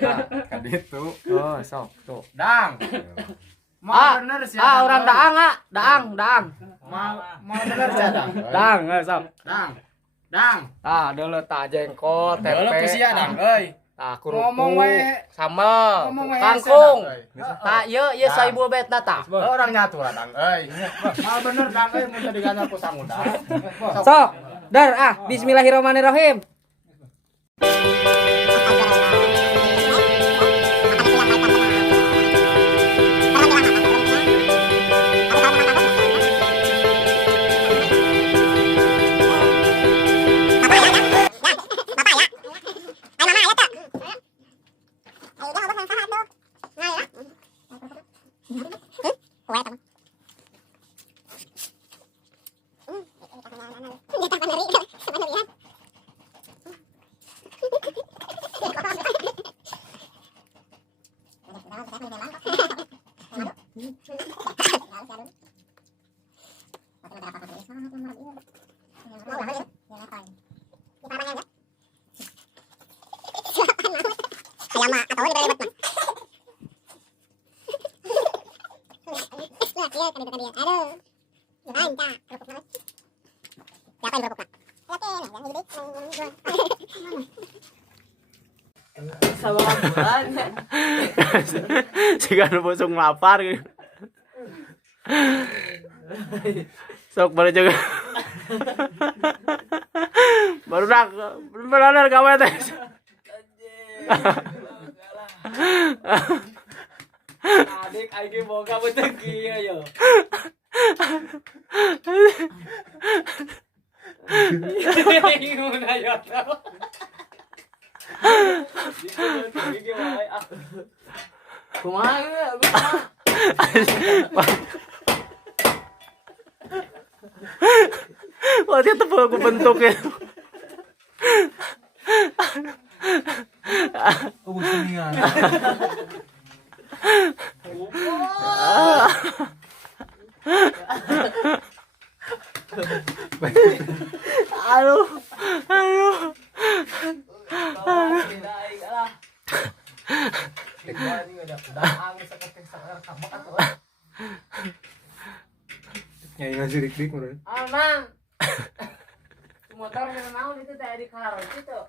Kan itu. Oh, sok tuh. Dang. Mau bener sih. Orang daang, daang. Mau bener sih dang. Dang, sok. Dang. Dulu tak jengkol, tempe. Dulu pusia dang, euy. Ngomong Kerupuk, we. sambal, Ngomong we kangkung. ese, dang, Tak, ieu saibul betna tah. Orang nyatu lah dang, euy. Mau bener dang euy mun jadi ganal ku sanguda. Sok, dar bismillahirrahmanirrahim. Jika ada bosong lapar gitu. Sok baru juga. Baru dak benar kamu teh. Adik aing boga betul kieu yo. Ingun ayo tau. Kumaha? Wah, dia tebal aku bentuknya. Busingan. Aduh. Nyai ngasirik-dik mun. Mang. Motor naon itu teh di kalar gitu.